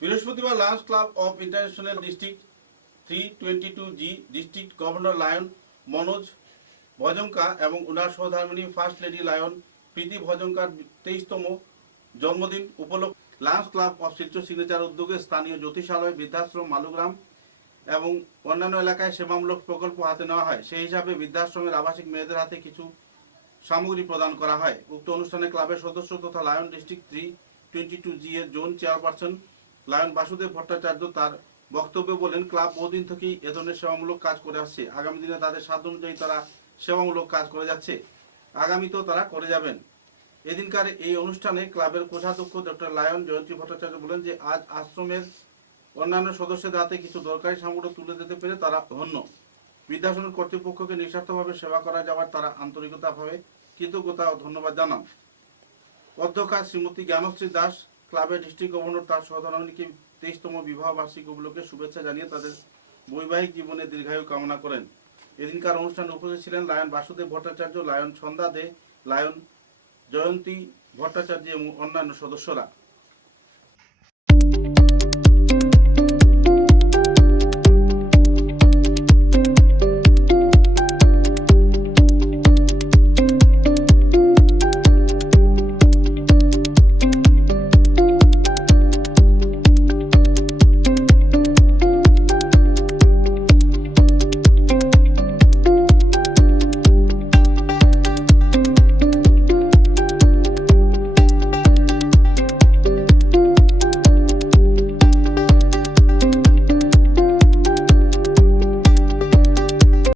বৃহস্পতিবার Lions Club of International District 322G District Governor Lion Manoj Bhajanka এবং উনার সহধর্মিনী ফার্স্ট লেডি লায়ন প্রীতি ভজঙ্কার 23তম জন্মদিন উপলক্ষে Lions Club of Silchar Signature উদ্যোগে স্থানীয় জ্যোতিষালয়, বৃদ্ধাশ্রম, মালুগ্রাম এবং অন্যান্য এলাকায় সেবামূলক প্রকল্প হাতে নেওয়া হয়। সেই হিসাবে বৃদ্ধাশ্রমের আবাসিক মেয়েদের হাতে কিছু সামগ্রী প্রদান করা হয়। উক্ত অনুষ্ঠানে ক্লাবের সদস্য তথা লায়ন ডিস্ট্রিক্ট 322G এর zone chairperson lion Basudeb Bhattacharya তার বক্তব্যে বলেন, ক্লাব বহুদিন থেকেই এ ধরনের সেবামূলক কাজ করে আসছে। আগামী দিনে তাদের সাধ্য অনুযায়ী তারা সেবামূলক কাজ করে যাচ্ছে, আগামীতেও তারা করে যাবেন। এদিনকার এই অনুষ্ঠানে ক্লাবের কোষাধ্যক্ষ ডক্টর লায়ন জয়ন্তী ভট্টাচার্য বলেন যে আজ আশ্রমের অন্যান্য সদস্যদের হাতে কিছু দরকারি সামগ্রী তুলে দিতে পেরে তারা ধন্য। বৃদ্ধাশ্রমের কর্তৃপক্ষকে নিঃস্বার্থভাবে সেবা করা যাওয়ার তারা আন্তরিকতাভাবে কৃতজ্ঞতা ও ধন্যবাদ জানান। অধ্যক্ষা শ্রীমতী জ্ঞানশ্রী দাস ক্লাবের ডিস্ট্রিক্ট গভর্নর তার সহধর্মিণীকে 23তম বিবাহ বার্ষিকী উপলক্ষে শুভেচ্ছা জানিয়ে তাদের বৈবাহিক জীবনে দীর্ঘায়ু কামনা করেন। এদিনকার অনুষ্ঠানে উপস্থিত ছিলেন লায়ন বাসুদেব ভট্টাচার্য, লায়ন ছন্দা দে, লায়ন জয়ন্তী ভট্টাচার্য এবং অন্যান্য সদস্যরা।